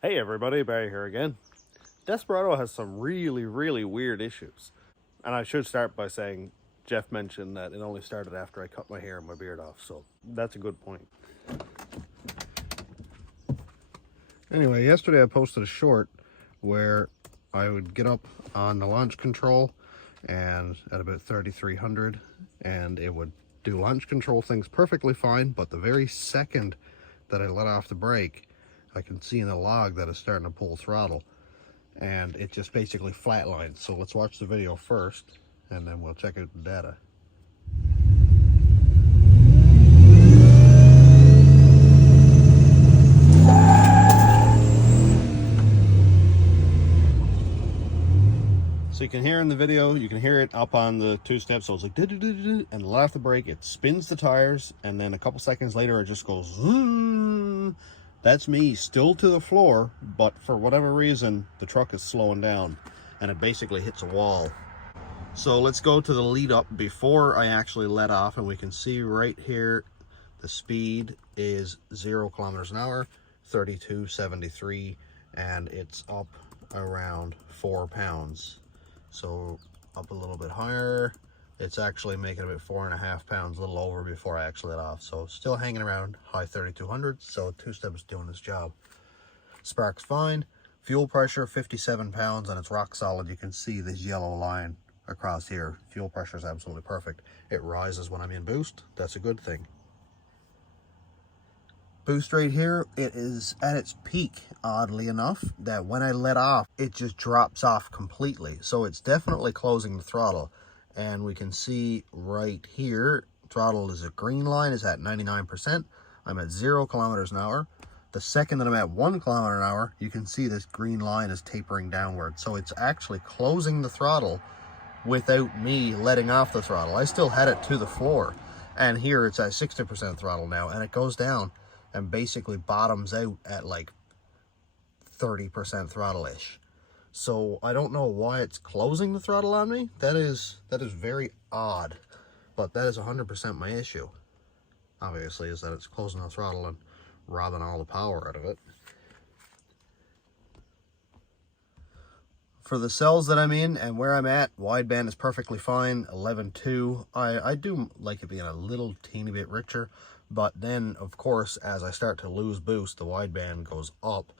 Hey everybody, Barry here again. Desperado has some really weird issues. And I should start by saying Jeff mentioned that it only started after I cut my hair and my beard off, so that's a good point. Anyway, yesterday I posted a short where I would get up on the launch control and at about 3300 and it would do launch control things perfectly fine, but the very second that I let off the brake, I can see in the log that it's starting to pull throttle and it just basically flatlines. So let's watch the video first and then we'll check out the data. So you can hear in the video, you can hear it up on the two steps. So it's like, and let off the brake, it spins the tires, and then a couple seconds later, it just goes, zoom. That's me still to the floor, but for whatever reason, the truck is slowing down, and it basically hits a wall. So let's go to the lead up before I actually let off, and we can see right here, the speed is 0 kilometers an hour, 32.73, and it's up around 4 pounds. So up a little bit higher, it's actually making about 4.5 pounds, a little over before I actually let off. So still hanging around high 3200, so two steps doing its job. Spark's fine. Fuel pressure 57 pounds and it's rock solid. You can see this yellow line across here. Fuel pressure is absolutely perfect. It rises when I'm in boost. That's a good thing. Boost rate here, it is at its peak, oddly enough, that when I let off, it just drops off completely. So it's definitely closing the throttle. And we can see right here, throttle is a green line, is at 99%. I'm at 0 kilometers an hour. The second that I'm at 1 kilometer an hour, you can see this green line is tapering downward. So it's actually closing the throttle without me letting off the throttle. I still had it to the floor. And here it's at 60% throttle now, and it goes down and basically bottoms out at like 30% throttle-ish. So I don't know why it's closing the throttle on me. That is very odd, but that is 100% my issue. Obviously, is that it's closing the throttle and robbing all the power out of it. For the cells that I'm in and where I'm at, wideband is perfectly fine, 11.2. I do like it being a little teeny bit richer, but then, of course, as I start to lose boost, the wideband goes up,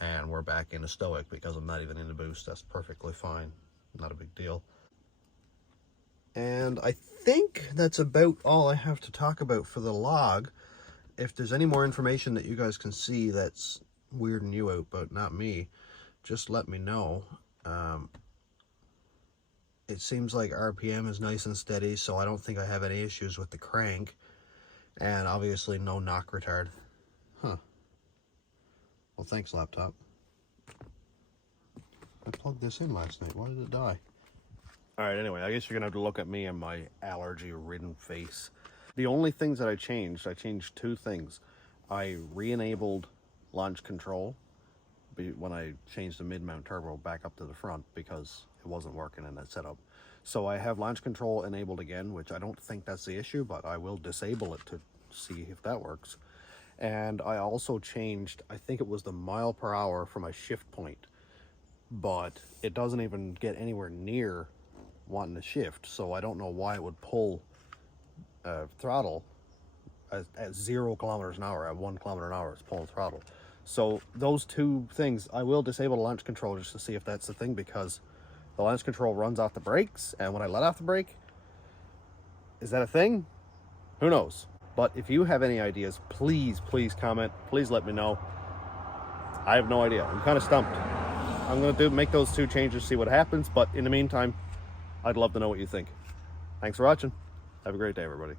and we're back into stoic because I'm not even into boost. That's perfectly fine. Not a big deal. And I think that's about all I have to talk about for the log. If there's any more information that you guys can see that's weirding you out, but not me, just let me know. It seems like RPM is nice and steady, so I don't think I have any issues with the crank. And obviously no knock retard. Huh. Well, thanks, laptop. I plugged this in last night. Why did it die? Alright, anyway, I guess you're gonna have to look at me and my allergy-ridden face. The only things that I changed two things. I re-enabled launch control when I changed the mid-mount turbo back up to the front because it wasn't working in that setup. So I have launch control enabled again, which I don't think that's the issue, but I will disable it to see if that works. And I also changed, I think it was the mile per hour for my shift point, but it doesn't even get anywhere near wanting to shift, so I don't know why it would pull throttle at 0 kilometers an hour. At 1 kilometer an hour it's pulling throttle. So those two things, I will disable the launch control just to see if that's the thing, because the launch control runs off the brakes, and when I let off the brake, is that a thing? Who knows? But if you have any ideas, please comment. Please let me know. I have no idea. I'm kind of stumped. I'm going to make those two changes, see what happens. But in the meantime, I'd love to know what you think. Thanks for watching. Have a great day, everybody.